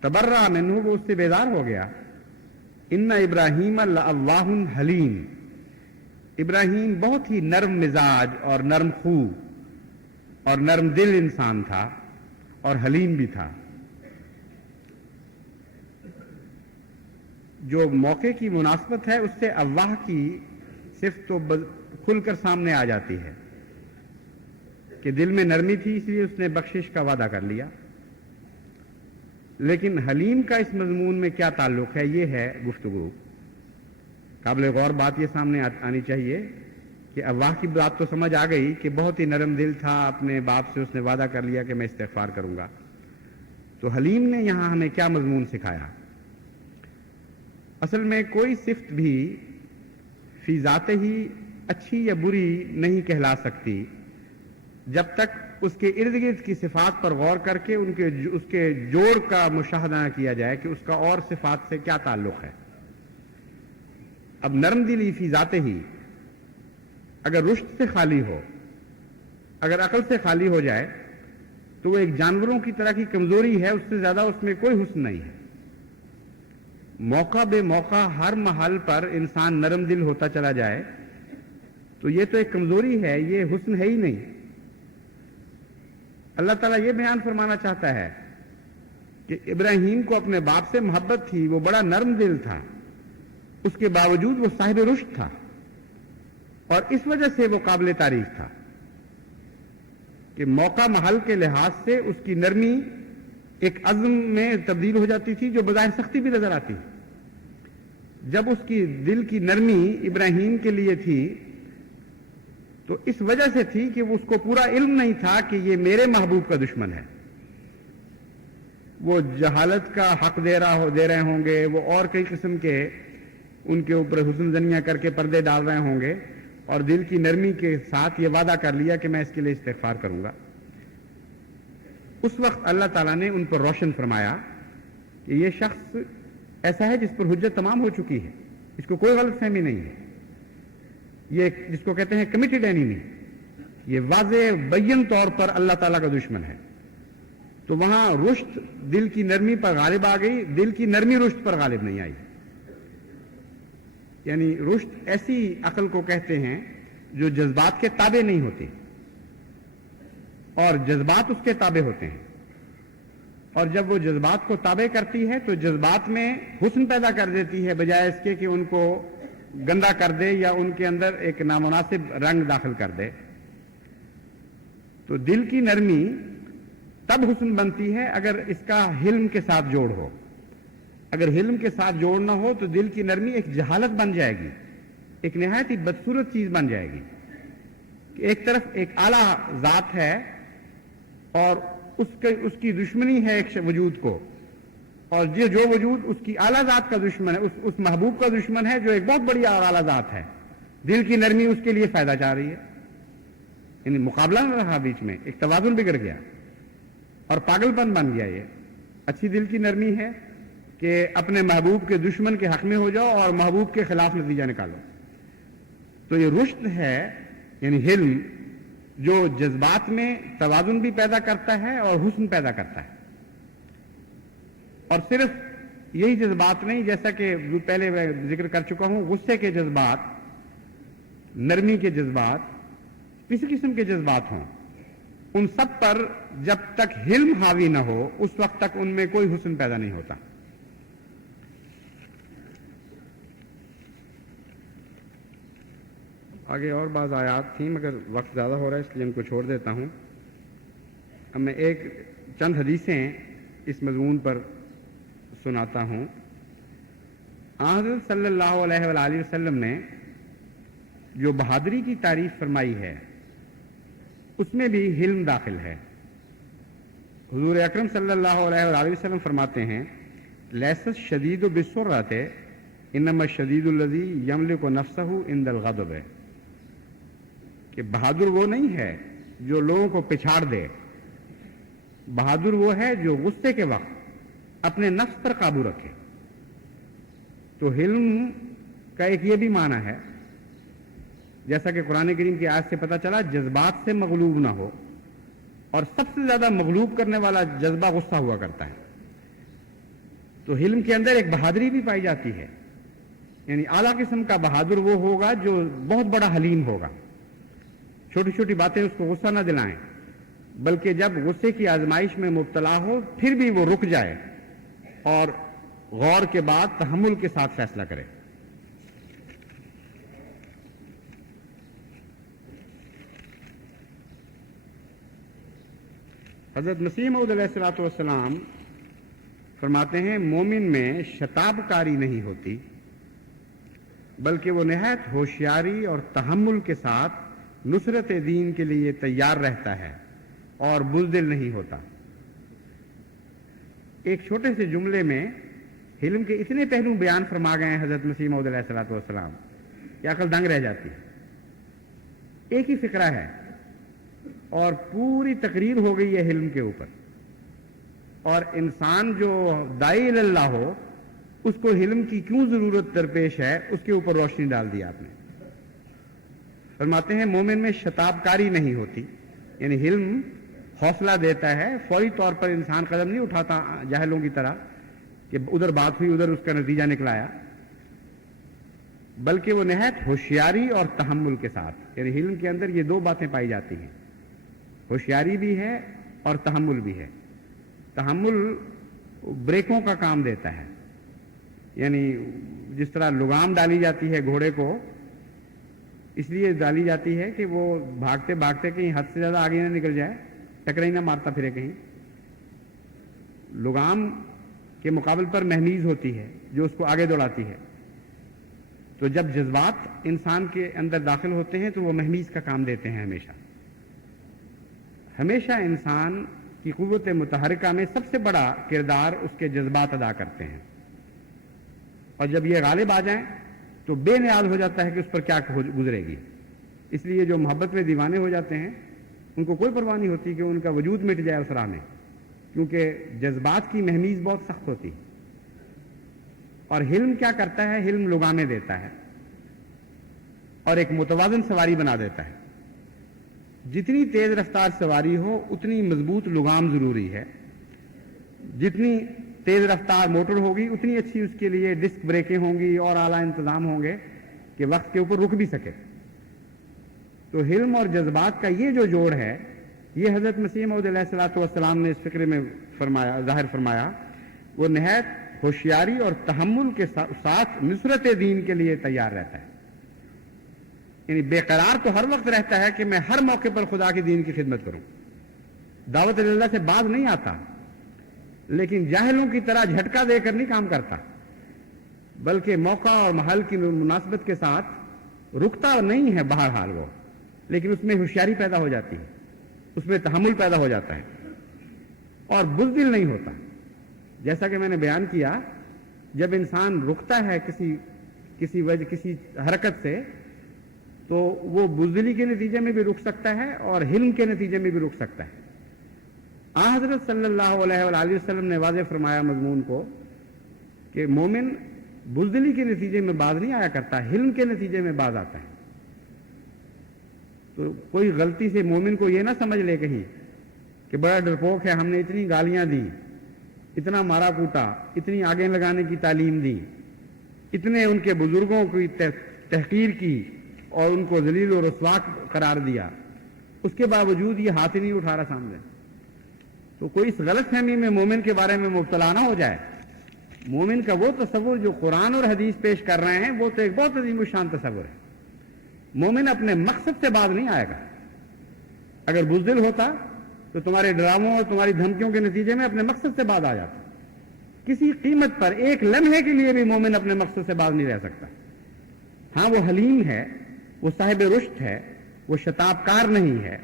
تبرأ منہ، وہ اس سے بیزار ہو گیا. ان ابراہیم لأواہ حلیم، ابراہیم بہت ہی نرم مزاج اور نرم خو اور نرم دل انسان تھا اور حلیم بھی تھا. جو موقع کی مناسبت ہے اس سے اللہ کی صفت تو کھل کر سامنے آ جاتی ہے. کہ دل میں نرمی تھی اس لیے اس نے بخشش کا وعدہ کر لیا. لیکن حلیم کا اس مضمون میں کیا تعلق ہے، یہ ہے گفتگو. قابل غور بات یہ سامنے آنی چاہیے کہ افواہ کی بات تو سمجھ آ گئی کہ بہت ہی نرم دل تھا، اپنے باپ سے اس نے وعدہ کر لیا کہ میں استغفار کروں گا. تو حلیم نے یہاں ہمیں کیا مضمون سکھایا؟ اصل میں کوئی صفت بھی فی ذات ہی اچھی یا بری نہیں کہلا سکتی جب تک اس کے ارد گرد کی صفات پر غور کر کے اس کے جوڑ کا مشاہدہ نہ کیا جائے کہ اس کا اور صفات سے کیا تعلق ہے. اب نرم دلی فی ذات ہی اگر رشد سے خالی ہو، اگر عقل سے خالی ہو جائے تو وہ ایک جانوروں کی طرح کی کمزوری ہے، اس سے زیادہ اس میں کوئی حسن نہیں ہے. موقع بے موقع ہر محل پر انسان نرم دل ہوتا چلا جائے تو یہ تو ایک کمزوری ہے، یہ حسن ہے ہی نہیں. اللہ تعالیٰ یہ بیان فرمانا چاہتا ہے کہ ابراہیم کو اپنے باپ سے محبت تھی، وہ بڑا نرم دل تھا، اس کے باوجود وہ صاحب رشد تھا اور اس وجہ سے وہ قابل تعریف تھا کہ موقع محل کے لحاظ سے اس کی نرمی ایک عزم میں تبدیل ہو جاتی تھی جو بظاہر سختی بھی نظر آتی. جب اس کی دل کی نرمی ابراہیم کے لیے تھی تو اس وجہ سے تھی کہ اس کو پورا علم نہیں تھا کہ یہ میرے محبوب کا دشمن ہے. وہ جہالت کا حق دے رہے ہوں گے، وہ اور کئی قسم کے ان کے اوپر حسن زنیاں کر کے پردے ڈال رہے ہوں گے، اور دل کی نرمی کے ساتھ یہ وعدہ کر لیا کہ میں اس کے لیے استغفار کروں گا. اس وقت اللہ تعالیٰ نے ان پر روشن فرمایا کہ یہ شخص ایسا ہے جس پر حجت تمام ہو چکی ہے، اس کو کوئی غلط فہمی نہیں ہے، یہ جس کو کہتے ہیں کمیٹڈ اینیمی، یہ واضح بین طور پر اللہ تعالیٰ کا دشمن ہے. تو وہاں رشد دل کی نرمی پر غالب آ گئی، دل کی نرمی رشد پر غالب نہیں آئی. یعنی رشد ایسی عقل کو کہتے ہیں جو جذبات کے تابع نہیں ہوتی اور جذبات اس کے تابع ہوتے ہیں، اور جب وہ جذبات کو تابع کرتی ہے تو جذبات میں حسن پیدا کر دیتی ہے بجائے اس کے کہ ان کو گندا کر دے یا ان کے اندر ایک نامناسب رنگ داخل کر دے. تو دل کی نرمی تب حسن بنتی ہے اگر اس کا حلم کے ساتھ جوڑ ہو. اگر حلم کے ساتھ جوڑ نہ ہو تو دل کی نرمی ایک جہالت بن جائے گی، ایک نہایت ہی بدصورت چیز بن جائے گی کہ ایک طرف ایک اعلیٰ ذات ہے اور اس کی دشمنی ہے ایک وجود کو، اور جو وجود اس کی اعلیٰ ذات کا دشمن ہے، اس محبوب کا دشمن ہے جو ایک بہت بڑی اور اعلیٰ ذات ہے. دل کی نرمی اس کے لیے فائدہ چاہ رہی ہے، یعنی مقابلہ نہ رہا، بیچ میں ایک توازن بگڑ گیا اور پاگل پن بن گیا. یہ اچھی دل کی نرمی ہے کہ اپنے محبوب کے دشمن کے حق میں ہو جاؤ اور محبوب کے خلاف نتیجہ نکالو. تو یہ رشد ہے، یعنی حلم، جو جذبات میں توازن بھی پیدا کرتا ہے اور حسن پیدا کرتا ہے. اور صرف یہی جذبات نہیں، جیسا کہ پہلے میں ذکر کر چکا ہوں، غصے کے جذبات، نرمی کے جذبات، کسی قسم کے جذبات ہوں، ان سب پر جب تک حلم حاوی نہ ہو اس وقت تک ان میں کوئی حسن پیدا نہیں ہوتا. آگے اور بعض آیات تھیں مگر وقت زیادہ ہو رہا ہے اس لیے ان کو چھوڑ دیتا ہوں. اب میں چند حدیثیں اس مضمون پر سناتا ہوں. حضرت صلی اللہ علیہ وآلہ وسلم نے جو بہادری کی تعریف فرمائی ہے اس میں بھی حلم داخل ہے. حضور اکرم صلی اللہ علیہ وآلہ وسلم فرماتے ہیں لیس الشدید بالسرعۃ انما الشدید الذی یملک نفسہ عند الغضب، کہ بہادر وہ نہیں ہے جو لوگوں کو پچھاڑ دے، بہادر وہ ہے جو غصے کے وقت اپنے نفس پر قابو رکھے. تو حلم کا ایک یہ بھی معنی ہے، جیسا کہ قرآن کریم کی آیت سے پتہ چلا، جذبات سے مغلوب نہ ہو، اور سب سے زیادہ مغلوب کرنے والا جذبہ غصہ ہوا کرتا ہے. تو حلم کے اندر ایک بہادری بھی پائی جاتی ہے، یعنی اعلیٰ قسم کا بہادر وہ ہوگا جو بہت بڑا حلیم ہوگا، چھوٹی چھوٹی باتیں اس کو غصہ نہ دلائیں، بلکہ جب غصے کی آزمائش میں مبتلا ہو پھر بھی وہ رک جائے اور غور کے بعد تحمل کے ساتھ فیصلہ کرے. حضرت مسیح موعود علیہ الصلوۃ والسلام فرماتے ہیں مومن میں شتاب کاری نہیں ہوتی، بلکہ وہ نہایت ہوشیاری اور تحمل کے ساتھ نصرت دین کے لیے تیار رہتا ہے اور بزدل نہیں ہوتا۔ ایک چھوٹے سے جملے میں حلم کے اتنے پہلو بیان فرما گئے ہیں حضرت مسیح موعود علیہ الصلوۃ والسلام کہ عقل دنگ رہ جاتی ہے۔ ایک ہی فقرہ ہے اور پوری تقریر ہو گئی ہے حلم کے اوپر، اور انسان جو داعی اللہ ہو اس کو حلم کی کیوں ضرورت درپیش ہے اس کے اوپر روشنی ڈال دی آپ نے۔ فرماتے ہیں مومن میں شتاب کاری نہیں ہوتی، یعنی حلم حوصلہ دیتا ہے، فوری طور پر انسان قدم نہیں اٹھاتا جاہلوں کی طرح کہ ادھر بات ہوئی ادھر اس کا نتیجہ نکلایا، بلکہ وہ نہایت ہوشیاری اور تحمل کے ساتھ، یعنی حلم کے اندر یہ دو باتیں پائی جاتی ہیں، ہوشیاری بھی ہے اور تحمل بھی ہے۔ تحمل بریکوں کا کام دیتا ہے، یعنی جس طرح لگام ڈالی جاتی ہے گھوڑے کو اس لیے ڈالی جاتی ہے کہ وہ بھاگتے بھاگتے کہیں حد سے زیادہ آگے نہ نکل جائے، ٹکرائی نہ مارتا پھرے کہیں۔ لگام کے مقابل پر مہمیز ہوتی ہے جو اس کو آگے دوڑاتی ہے، تو جب جذبات انسان کے اندر داخل ہوتے ہیں تو وہ مہمیز کا کام دیتے ہیں۔ ہمیشہ انسان کی قوت متحرکہ میں سب سے بڑا کردار اس کے جذبات ادا کرتے ہیں، اور جب یہ غالب آ جائیں تو بے نیاز ہو جاتا ہے کہ اس پر کیا گزرے گی۔ اس لیے جو محبت میں دیوانے ہو جاتے ہیں ان کو کوئی پرواہ نہیں ہوتی کہ ان کا وجود مٹ جائے اس راہ میں، کیونکہ جذبات کی مہمیز بہت سخت ہوتی ہے۔ اور حلم کیا کرتا ہے؟ حلم لگامیں دیتا ہے اور ایک متوازن سواری بنا دیتا ہے۔ جتنی تیز رفتار سواری ہو اتنی مضبوط لگام ضروری ہے، جتنی تیز رفتار موٹر ہوگی اتنی اچھی اس کے لیے ڈسک بریکیں ہوں گی اور اعلیٰ انتظام ہوں گے کہ وقت کے اوپر رک بھی سکے۔ تو حلم اور جذبات کا یہ جو جوڑ ہے یہ حضرت مسیح موعود علیہ الصلوۃ والسلام نے اس فقرے میں ظاہر فرمایا، وہ نہایت ہوشیاری اور تحمل کے ساتھ نصرت دین کے لیے تیار رہتا ہے، یعنی بے قرار تو ہر وقت رہتا ہے کہ میں ہر موقع پر خدا کے دین کی خدمت کروں، دعوت اللہ سے باز نہیں آتا، لیکن جاہلوں کی طرح جھٹکا دے کر نہیں کام کرتا، بلکہ موقع اور محل کی مناسبت کے ساتھ رکتا نہیں ہے بہرحال وہ، لیکن اس میں ہوشیاری پیدا ہو جاتی ہے، اس میں تحمل پیدا ہو جاتا ہے اور بزدل نہیں ہوتا۔ جیسا کہ میں نے بیان کیا، جب انسان رکتا ہے کسی حرکت سے تو وہ بزدلی کے نتیجے میں بھی رک سکتا ہے اور حلم کے نتیجے میں بھی رک سکتا ہے۔ حضرت صلی اللہ علیہ وآلہ وسلم نے واضح فرمایا مضمون کو کہ مومن بزدلی کے نتیجے میں باز نہیں آیا کرتا، حلم کے نتیجے میں باز آتا ہے۔ تو کوئی غلطی سے مومن کو یہ نہ سمجھ لے کہیں کہ بڑا ڈرپوک ہے، ہم نے اتنی گالیاں دی، اتنا مارا کوٹا، اتنی آگے لگانے کی تعلیم دی، اتنے ان کے بزرگوں کی تحقیر کی اور ان کو ذلیل و رسوا قرار دیا، اس کے باوجود یہ ہاتھ ہی نہیں اٹھا رہا سامنے۔ تو کوئی اس غلط فہمی میں مومن کے بارے میں مبتلا نہ ہو جائے۔ مومن کا وہ تصور جو قرآن اور حدیث پیش کر رہے ہیں وہ تو ایک بہت عظیم الشان تصور ہے۔ مومن اپنے مقصد سے باز نہیں آئے گا۔ اگر بزدل ہوتا تو تمہارے ڈراموں اور تمہاری دھمکیوں کے نتیجے میں اپنے مقصد سے باز آ جاتا۔ کسی قیمت پر ایک لمحے کے لیے بھی مومن اپنے مقصد سے باز نہیں رہ سکتا۔ ہاں وہ حلیم ہے، وہ صاحب رشد ہے، وہ شتاب کار نہیں ہے،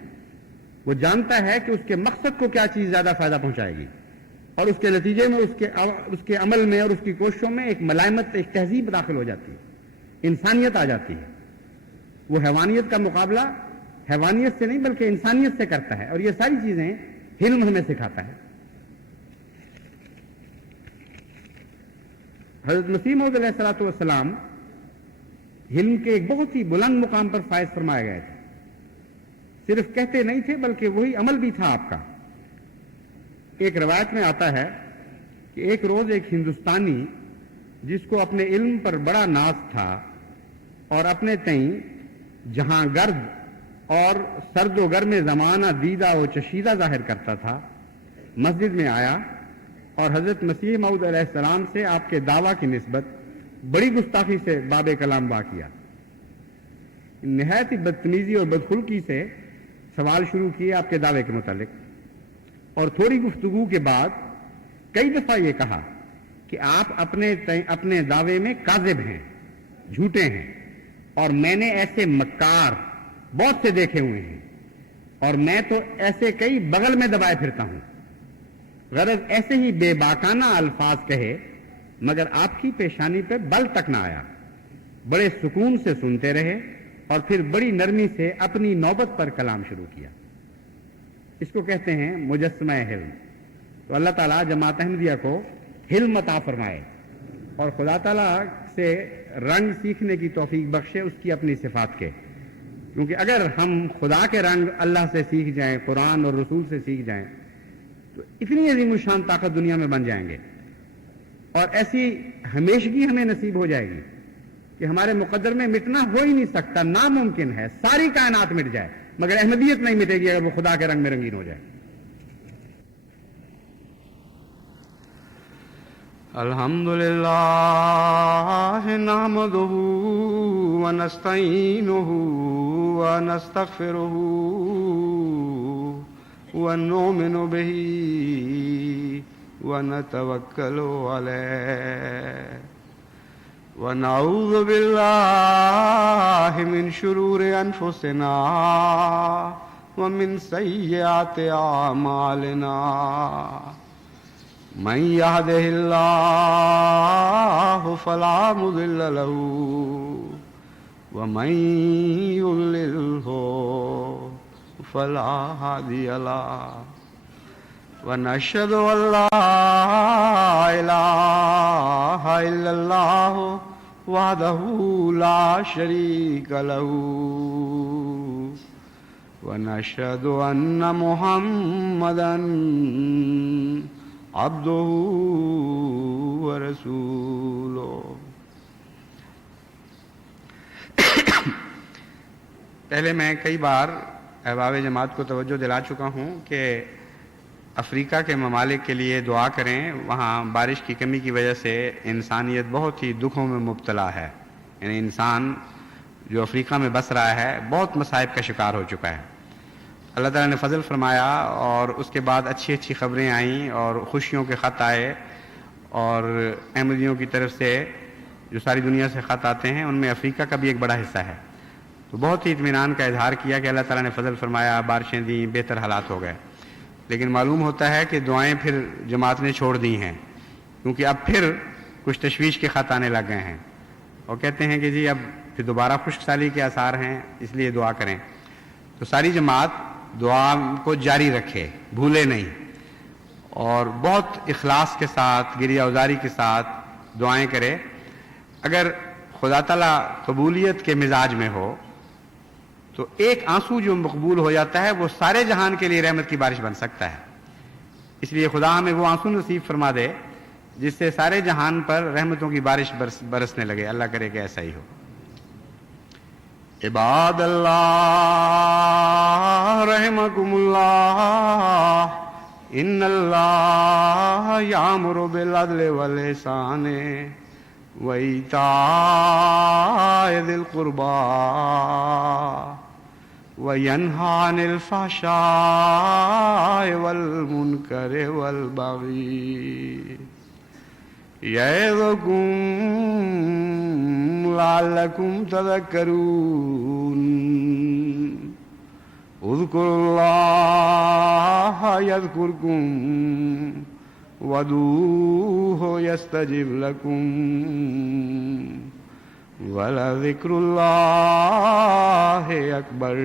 وہ جانتا ہے کہ اس کے مقصد کو کیا چیز زیادہ فائدہ پہنچائے گی، اور اس کے نتیجے میں اس کے عمل میں اور اس کی کوششوں میں ایک ملائمت، ایک تہذیب داخل ہو جاتی ہے، انسانیت آ جاتی ہے۔ وہ حیوانیت کا مقابلہ حیوانیت سے نہیں بلکہ انسانیت سے کرتا ہے، اور یہ ساری چیزیں حلم ہمیں سکھاتا ہے۔ حضرت مسیح موعود علیہ الصلوۃ والسلام حلم کے ایک بہت ہی بلند مقام پر فائز فرمائے گئے تھے۔ صرف کہتے نہیں تھے بلکہ وہی عمل بھی تھا آپ کا۔ ایک روایت میں آتا ہے کہ ایک روز ایک ہندوستانی جس کو اپنے علم پر بڑا ناز تھا اور اپنے تئیں جہاں گرد اور سرد و گرم زمانہ دیدہ و چشیدہ ظاہر کرتا تھا، مسجد میں آیا اور حضرت مسیح موعود علیہ السلام سے آپ کے دعویٰ کی نسبت بڑی گستاخی سے باب کلام وا کیا، نہایت ہی بدتمیزی اور بدخلقی سے سوال شروع کیے آپ کے دعوے کے متعلق۔ اور تھوڑی گفتگو کے بعد کئی دفعہ یہ کہا کہ آپ اپنے دعوے میں کاذب ہیں، جھوٹے ہیں، اور میں نے ایسے مکار بہت سے دیکھے ہوئے ہیں، اور میں تو ایسے کئی بغل میں دبائے پھرتا ہوں۔ غرض ایسے ہی بے باکانہ الفاظ کہے، مگر آپ کی پیشانی پہ بل تک نہ آیا۔ بڑے سکون سے سنتے رہے اور پھر بڑی نرمی سے اپنی نوبت پر کلام شروع کیا۔ اس کو کہتے ہیں مجسمہ حلم۔ تو اللہ تعالیٰ جماعت احمدیہ کو حلم عطا فرمائے اور خدا تعالیٰ سے رنگ سیکھنے کی توفیق بخشے اس کی اپنی صفات کے، کیونکہ اگر ہم خدا کے رنگ اللہ سے سیکھ جائیں، قرآن اور رسول سے سیکھ جائیں، تو اتنی عظیم الشان طاقت دنیا میں بن جائیں گے، اور ایسی ہمیشگی ہمیں نصیب ہو جائے گی کہ ہمارے مقدر میں مٹنا ہو ہی نہیں سکتا، ناممکن ہے، ساری کائنات مٹ جائے مگر احمدیت نہیں مٹے گی اگر وہ خدا کے رنگ میں رنگین ہو جائے۔ الحمدللہ نحمدہ ونستعینہ ونستغفرہ ونؤمن بہ ونتوکل علیہ ونعوذ باللہ من شرور انفسنا ومن سیئات اعمالنا من يهده الله فلا مضل له ومن يضلله فلا هادي له ونشهد أن لا إله إلا الله وحده لا شريك له ونشهد أن محمدا عبده ورسوله۔ پہلے میں کئی بار احباب جماعت کو توجہ دلا چکا ہوں کہ افریقہ کے ممالک کے لیے دعا کریں، وہاں بارش کی کمی کی وجہ سے انسانیت بہت ہی دکھوں میں مبتلا ہے، یعنی انسان جو افریقہ میں بس رہا ہے بہت مصائب کا شکار ہو چکا ہے۔ اللہ تعالیٰ نے فضل فرمایا اور اس کے بعد اچھی اچھی خبریں آئیں اور خوشیوں کے خط آئے، اور احمدیوں کی طرف سے جو ساری دنیا سے خط آتے ہیں ان میں افریقہ کا بھی ایک بڑا حصہ ہے۔ تو بہت ہی اطمینان کا اظہار کیا کہ اللہ تعالیٰ نے فضل فرمایا، بارشیں دیں، بہتر حالات ہو گئے۔ لیکن معلوم ہوتا ہے کہ دعائیں پھر جماعت نے چھوڑ دی ہیں، کیونکہ اب پھر کچھ تشویش کے خط آنے لگ گئے ہیں، اور کہتے ہیں کہ جی اب پھر دوبارہ خشک سالی کے آثار ہیں، اس لیے دعا کریں۔ تو ساری جماعت دعا کو جاری رکھے، بھولے نہیں، اور بہت اخلاص کے ساتھ، گریہ ازاری کے ساتھ دعائیں کرے۔ اگر خدا تعالیٰ قبولیت کے مزاج میں ہو تو ایک آنسو جو مقبول ہو جاتا ہے وہ سارے جہان کے لیے رحمت کی بارش بن سکتا ہے۔ اس لیے خدا ہمیں وہ آنسو نصیب فرما دے جس سے سارے جہان پر رحمتوں کی بارش برسنے لگے۔ اللہ کرے کہ ایسا ہی ہو۔ عباد اللہ رحمکم اللہ، ان اللہ یامر بالعدل والاحسان وایتاء ذی القربى وینہی عن الفحشاء والمنکر والبغی یعظکم لعلکم تذکرون۔ اذکروا اللہ یذکرکم وادعوہ یستجب لکم ولذکر اللہ اکبر۔